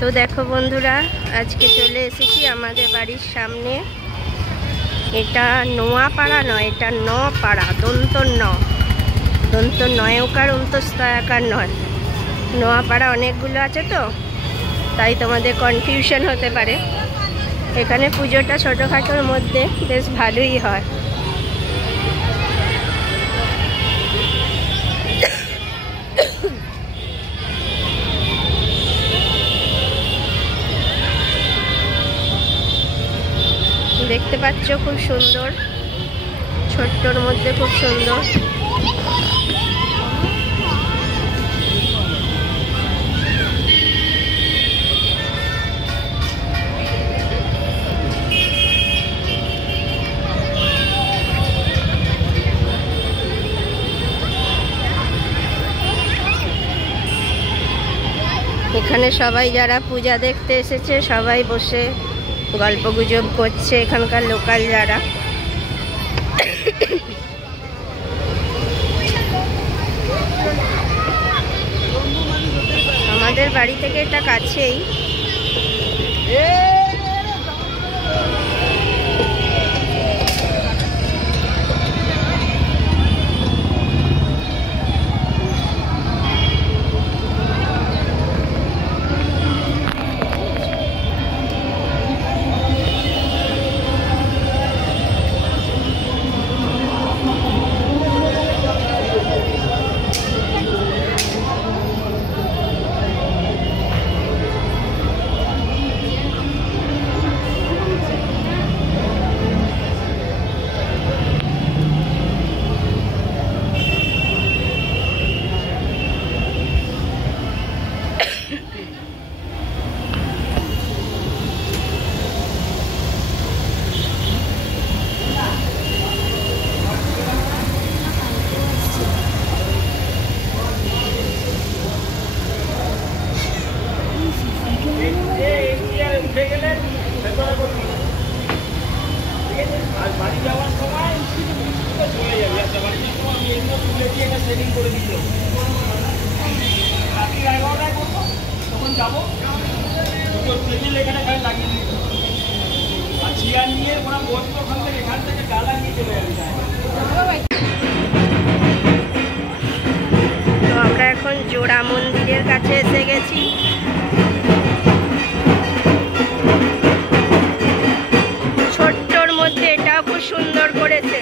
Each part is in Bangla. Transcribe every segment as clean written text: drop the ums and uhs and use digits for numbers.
তো দেখো বন্ধুরা, আজকে চলে এসেছি আমাদের বাড়ির সামনে। এটা নোয়াপাড়া নয়, এটা নপাড়া, দন্ত নয়কার অন্তস্তয়াকার নয়। নোয়াপাড়া অনেকগুলো আছে তো, তাই তোমাদের কনফিউশন হতে পারে। এখানে পুজোটা ছোটোখাটোর মধ্যে বেশ ভালোই হয়। দেখতে পাচ্ছ খুব সুন্দর, ছোট্টর মধ্যে খুব সুন্দর। এখানে সবাই যারা পূজা দেখতে এসেছে সবাই বসে গল্প গুজব করছে, এখানকার লোকাল যারা। আমাদের বাড়ি থেকে এটা কাছেই। তো আমরা এখন জোড়া মন্দিরের কাছে এসে গেছি। ছোট্টর মধ্যে এটাও খুব সুন্দর করেছে।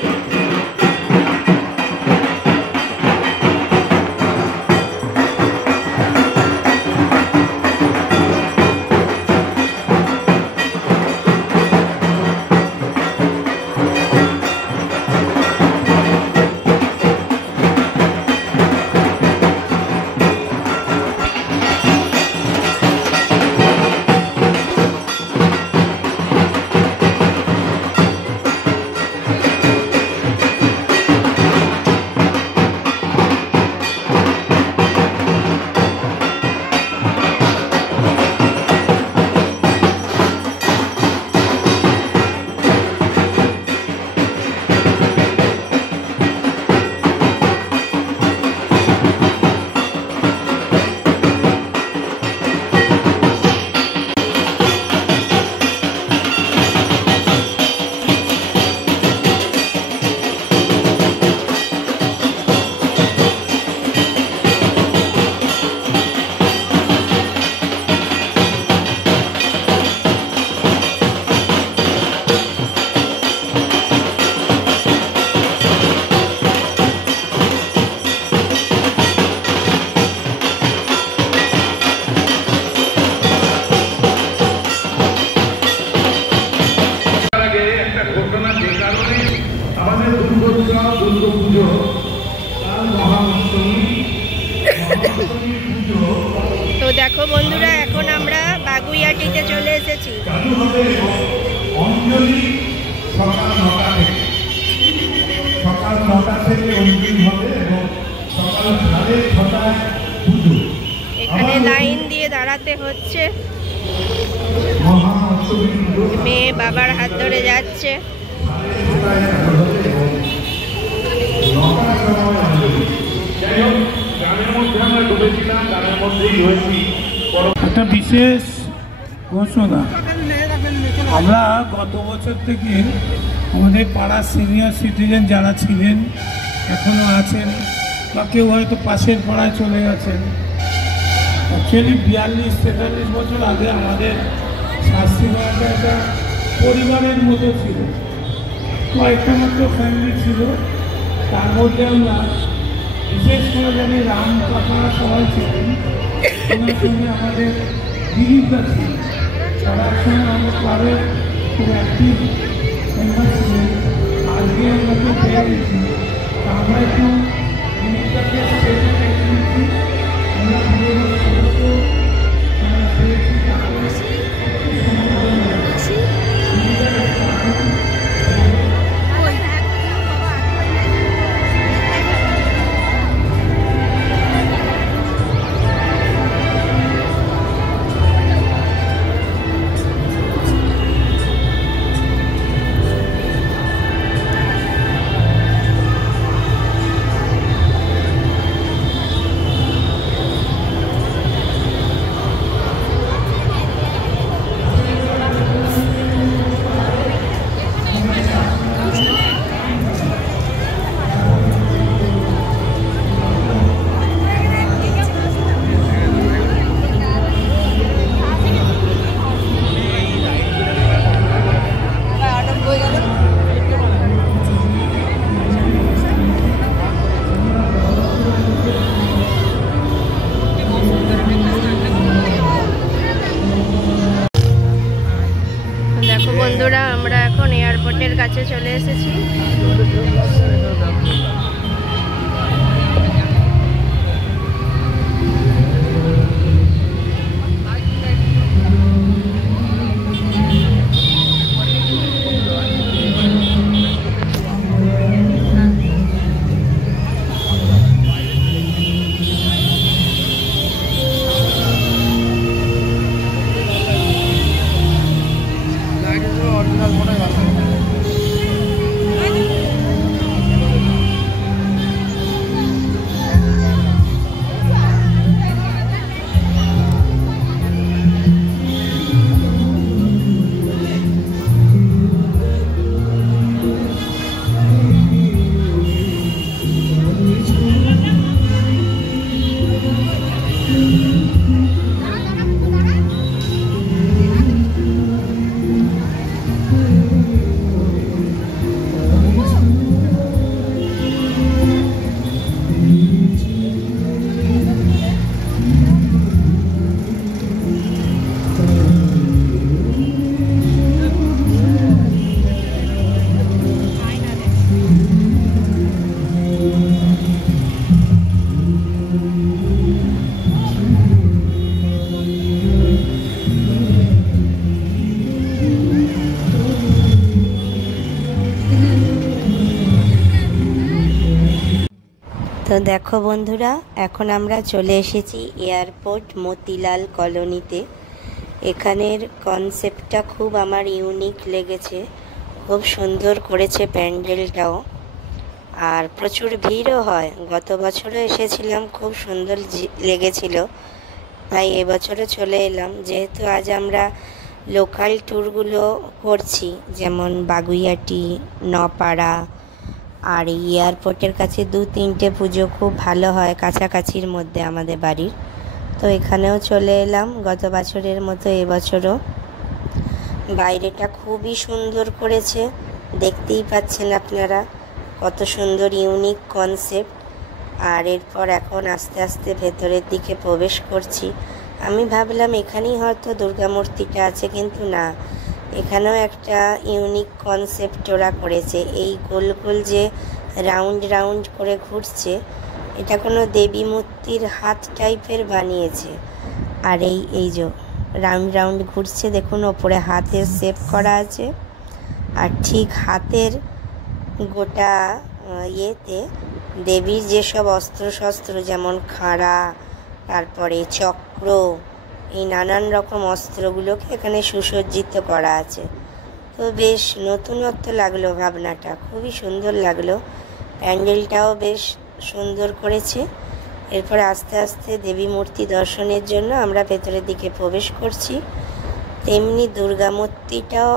তো দেখো বন্ধুরা, এখন আমরা বাগুইয়াটিতে চলে এসেছি। এখানে লাইন দিয়ে দাঁড়াতে হচ্ছে। মেয়ে বাবার হাত ধরে যাচ্ছে। একটা বিশেষ ঘোষণা। আমরা গত বছর থেকে আমাদের পাড়ার সিনিয়র সিটিজেন যারা ছিলেন, এখনও আছেন, বা কেউ হয়তো পাশের পাড়ায় চলে গেছেন। অ্যাকচুয়ালি 42-43 বছর আগে আমাদের শাস্তিগঞ্জে একটা পরিবারের মতো ছিল, কয়েকটা মাত্র ফ্যামিলি ছিল। তার মধ্যে আমরা বিশেষ করে জানি রাম কাকারা সবাই ছিলেন, ওনার সঙ্গে আমাদের দিদিটা ছিল, তার সঙ্গে আমরা ক্লাবের খুব অ্যাক্টিভ মেম্বার ছিলেন। আজকে আমরা তো পেয়ে গেছি, আমরা একটু দিদিটাকে স্টেজে পেয়ে নিচ্ছি। আমরা পুরোনো সদস্য আমরা পেয়েছি, তাহলে দেখো বন্ধুরা, আমরা এখন এয়ারপোর্টের কাছে চলে এসেছি। তো দেখো বন্ধুরা, এখন আমরা চলে এসেছি এয়ারপোর্ট মতিলাল কলোনিতে। এখানের কনসেপ্টটা খুব আমার ইউনিক লেগেছে, খুব সুন্দর করেছে প্যান্ডেলটাও, আর প্রচুর ভিড়ও হয়। গত বছরও এসেছিলাম, খুব সুন্দর লেগেছিল, তাই এবছরও চলে এলাম। যেহেতু আজ আমরা লোকাল ট্যুরগুলো করছি, যেমন বাগুইআটি, নপাড়া, আর এয়ারপোর্টের কাছে 2-3টে পুজো খুব ভালো হয় কাছাকাছির মধ্যে আমাদের বাড়ির, তো এখানেও চলে এলাম গত বছরের মতো এবছরও। বাইরেটা খুবই সুন্দর করেছে, দেখতেই পাচ্ছেন আপনারা কত সুন্দর ইউনিক কনসেপ্ট। আর এরপর এখন আস্তে আস্তে ভেতরের দিকে প্রবেশ করছি। আমি ভাবলাম এখানেই হয়তো দুর্গা মূর্তিটা আছে, কিন্তু না, এখানেও একটা ইউনিক কনসেপ্ট ওরা করেছে। এই গোল গোল যে রাউন্ড রাউন্ড করে ঘুরছে, এটা কোনো দেবী মূর্তির হাত টাইপের বানিয়েছে। আর এই যে রাউন্ড রাউন্ড ঘুরছে, দেখুন ওপরে হাতের শেপ করা আছে, আর ঠিক হাতের গোটা ইয়েতে দেবীর যেসব অস্ত্র শস্ত্র, যেমন খাড়া, তারপরে চক্র, এই নানান রকম অস্ত্রগুলোকে এখানে সুসজ্জিত করা আছে। তো বেশ নতুনত্ব লাগলো, ভাবনাটা খুবই সুন্দর লাগলো। প্যান্ডেলটাও বেশ সুন্দর করেছে। এরপর আস্তে আস্তে দেবী মূর্তি দর্শনের জন্য আমরা ভেতরের দিকে প্রবেশ করছি। তেমনি দুর্গা মূর্তিটাও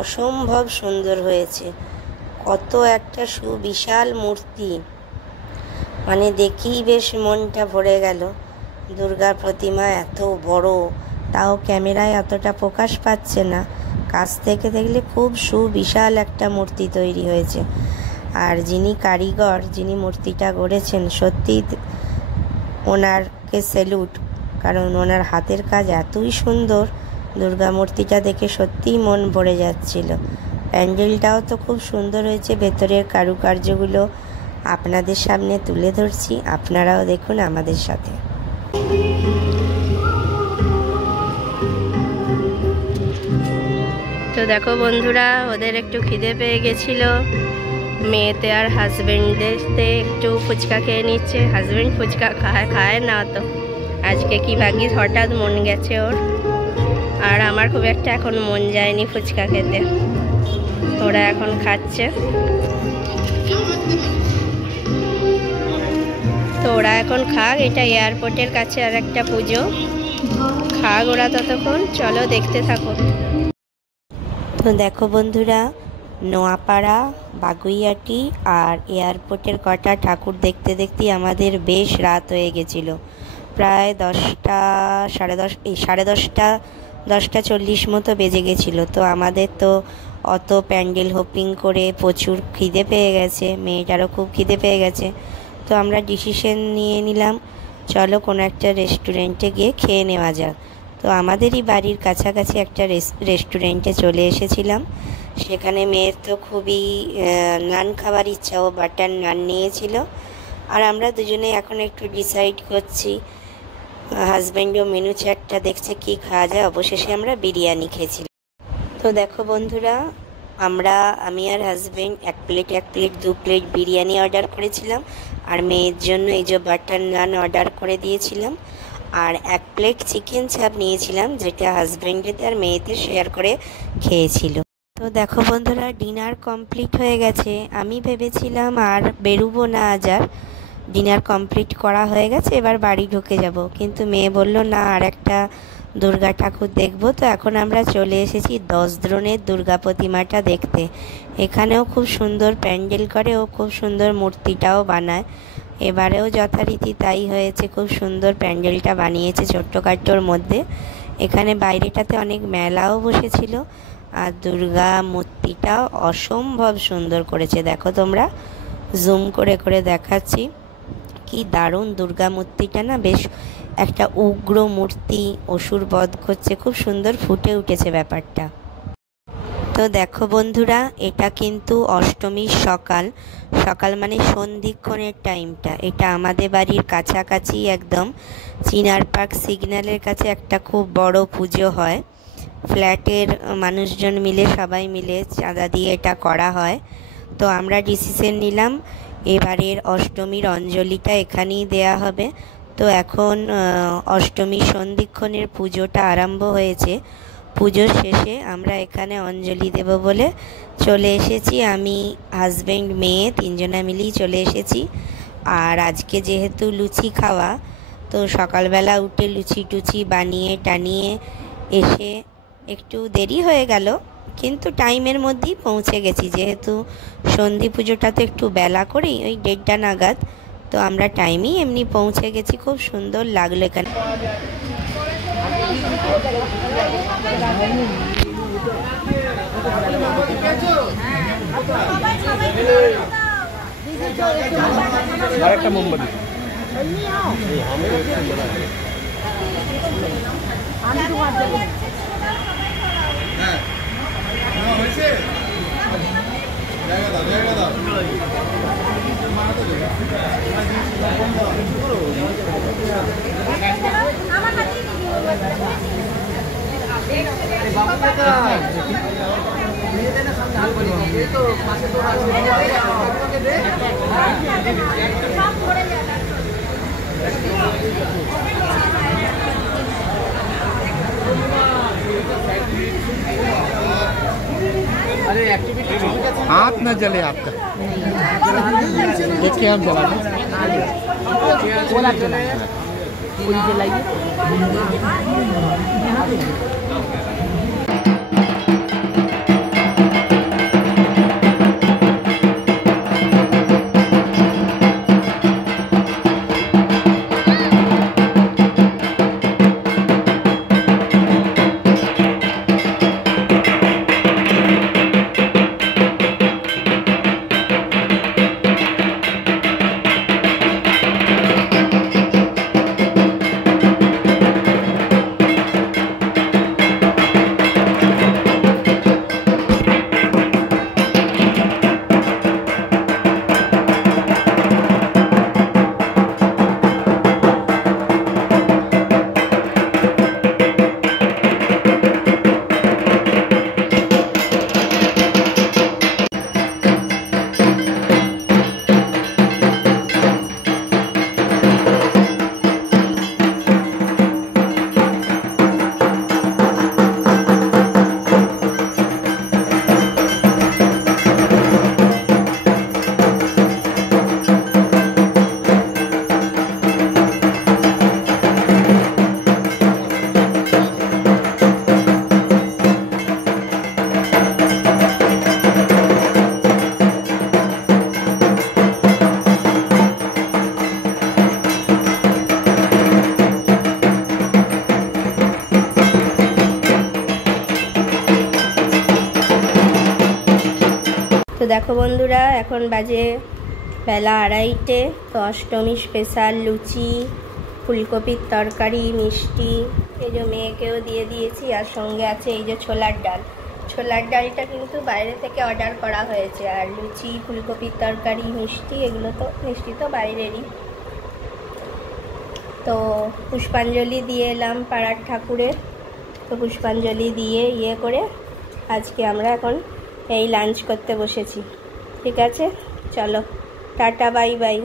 অসম্ভব সুন্দর হয়েছে। কত একটা সুবিশাল মূর্তি, মানে দেখেই বেশ মনটা ভরে গেল। দুর্গার প্রতিমা এত বড়, তাও ক্যামেরায় অতটা প্রকাশ পাচ্ছে না, কাছ থেকে দেখলে খুব সুবিশাল একটা মূর্তি তৈরি হয়েছে। আর যিনি কারিগর, যিনি মূর্তিটা গড়েছেন, সত্যি ওনারকে স্যালুট, কারণ ওনার হাতের কাজ এতই সুন্দর। দুর্গা মূর্তিটা দেখে সত্যিই মন ভরে যাচ্ছিল। প্যান্ডেলটাও তো খুব সুন্দর হয়েছে, ভেতরের কারুকার্যগুলো আপনাদের সামনে তুলে ধরছি, আপনারাও দেখুন আমাদের সাথে। তো দেখো বন্ধুরা, ওদের একটু খিদে পেয়ে গেছিল, মেয়েতে আর হাজব্যান্ডেরতে একটু ফুচকা খেয়ে নিচ্ছে। হাজব্যান্ড ফুচকা খায় না তো, আজকে কি ভাগ্যিস হঠাৎ মন গেছে ওর। আর আমার খুব একটা এখন মন যায়নি ফুচকা খেতে, ওরা এখন খাচ্ছে। তো ওরা এখন খাক, এটা এয়ারপোর্টের কাছে আর একটা পুজো, খাক ওরা ততক্ষণ। চলো দেখতে থাকো। তো দেখো বন্ধুরা, নোয়াপাড়া, বাগুইআটি আর এয়ারপোর্টের কটা ঠাকুর দেখতে দেখতেই আমাদের বেশ রাত হয়ে গেছিলো। প্রায় 10টা, সাড়ে 10টা 40 মতো বেজে গেছিলো। তো আমাদের তো অত প্যান্ডেল হোপিং করে প্রচুর খিদে পেয়ে গেছে, মেয়েটারও খুব খিদে পেয়ে গেছে। তো আমরা ডিসিশন নিয়ে নিলাম, চলো কোনো একটা রেস্টুরেন্টে গিয়ে খেয়ে নেওয়া যাক। তো আমাদেরই বাড়ির কাছাকাছি একটা রেস্টুরেন্টে চলে এসেছিলাম। সেখানে মেয়ের তো খুবই নান খাবার ইচ্ছা, ও বাটার নান নিয়েছিল। আর আমরা দুজনে এখন একটু ডিসাইড করছি, হাজব্যান্ডও মেনু চার্টটা দেখছে কি খাওয়া যায়। অবশেষে আমরা বিরিয়ানি খেয়েছিলাম। তো দেখো বন্ধুরা, আমি আর husband 1 plate 2 plate biryani order করেছিলাম, আর মেয়ের জন্য এই যে বাটার নান অর্ডার করে দিয়েছিলাম, আর 1 প্লেট চিকেন চাপ নিয়েছিলাম, যেটা হাজব্যান্ডের আর মেয়েতে শেয়ার করে খেয়েছিল। তো দেখো বন্ধুরা, ডিনার কমপ্লিট হয়ে গেছে। আমি ভেবেছিলাম আর বেরোবো না, আজ আর ডিনার কমপ্লিট করা হয়ে গেছে, এবার বাড়ি ঢুকে যাব। কিন্তু মেয়ে বলল না, আর একটা দুর্গা ঠাকুর দেখব। তো এখন আমরা চলে এসেছি 10 দ্রোণের দুর্গা প্রতিমাটা দেখতে। এখানেও খুব সুন্দর প্যান্ডেল করে, ও খুব সুন্দর মূর্তিটাও বানায়। এবারেও যথারীতি তাই হয়েছে, খুব সুন্দর প্যান্ডেলটা বানিয়েছে ছোট্টখাট্টোর মধ্যে। এখানে বাইরেটাতে অনেক মেলাও বসেছিল, আর দুর্গা মূর্তিটাও অসম্ভব সুন্দর করেছে। দেখো তোমরা, জুম করে করে দেখাচ্ছি, কি দারুণ দুর্গা মূর্তিটা না, বেশ একটা উগ্র মূর্তি, অসুর বধ করছে, খুব সুন্দর ফুটে উঠেছে ব্যাপারটা। তো দেখো বন্ধুরা, এটা কিন্তু অষ্টমীর সকাল মানে সন্ধিক্ষণের টাইমটা। এটা আমাদের বাড়ির কাছাকাছি একদম চিনার পার্ক সিগন্যালের কাছে একটা খুব বড় পুজো হয়। ফ্ল্যাটের মানুষজন মিলে, সবাই মিলে চাঁদা দিয়ে এটা করা হয়। তো আমরা ডিসিশন নিলাম এবারের অষ্টমীর অঞ্জলিটা এখানেই দেয়া হবে। তো এখন অষ্টমীর সন্ধিক্ষণের পুজোটা আরম্ভ হয়েছে। পুজোর শেষে আমরা এখানে অঞ্জলি দেব বলে চলে এসেছি। আমি, হাজব্যান্ড, মেয়ে 3 জনা মিলেই চলে এসেছি। আর আজকে যেহেতু লুচি খাওয়া, তো সকালবেলা উঠে লুচি টুচি বানিয়ে টানিয়ে এসে একটু দেরি হয়ে গেল, কিন্তু টাইমের মধ্যেই পৌঁছে গেছি। যেহেতু সন্ধি পুজোটা তো একটু বেলা করেই, ওই 1:30 নাগাদ, তো আমরা টাইমেই এমনি পৌঁছে গেছি। খুব সুন্দর লাগলো এখানে। আরেকটা মোমবাতি अरे एक्टिविटी हाथ न जले आपका, देख के हम जला जलाइए। দেখো বন্ধুরা, এখন বাজে বেলা 2:30। তো অষ্টমী স্পেশাল লুচি, ফুলকপির তরকারি, মিষ্টি, এই যে মেয়েকেও দিয়ে দিয়েছি। আর সঙ্গে আছে এই যে ছোলার ডাল। ছোলার ডালটা কিন্তু বাইরে থেকে অর্ডার করা হয়েছে। আর লুচি, ফুলকপির তরকারি, মিষ্টি, এগুলো তো মিষ্টি তো বাইরেরই। তো পুষ্পাঞ্জলি দিয়ে এলাম পাড়ার ঠাকুরের। তো পুষ্পাঞ্জলি দিয়ে করে আজকে আমরা এখন এই লাঞ্চ করতে বসেছি। ঠিক আছে, চলো টাটা, বাই বাই।